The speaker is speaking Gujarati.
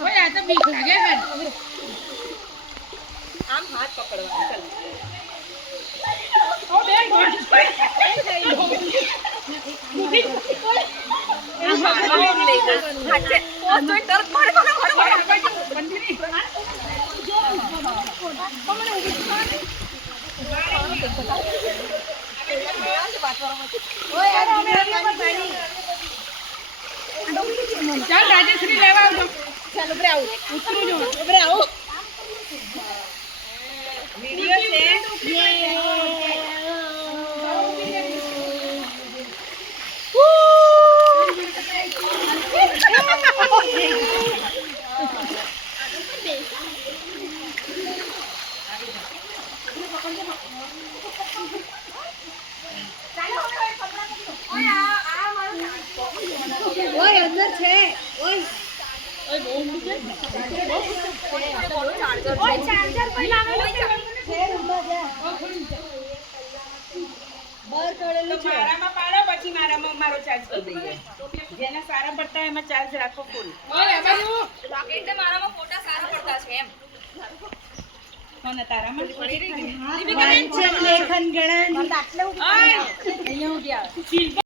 ઓય આ તો બીક લાગે છે આમ હાથ પકડવા ચાલ ઓ બેન ગોળ આ હાથ લઈ જા હાથે પોસ્ટ તરત મારે બંધી ચાલ રાજેશ્રી લેવા આવજો ચાલ ઉભરે આવો ઉતરું જો ઉભરે આવો વિડિયો છે ઓય અંદર છે ઓય ઓય બહુ મુકે ઓય ચાર્જર પહેલા આવે છે બહાર કરેલું છે મારામાં પાડો પછી મારામાં મારો ચાર્જ કરી દઈએ જેના સારા પડતા હોય એમાં ચાર્જ રાખો ફૂલ ઓય આ બાજુ રાકેટ મારામાં ફોટા સારા પડતા છે એમ મને તારામાં પડી રહી વાંચન લેખન ગણન અહીંયા ઉડી આવે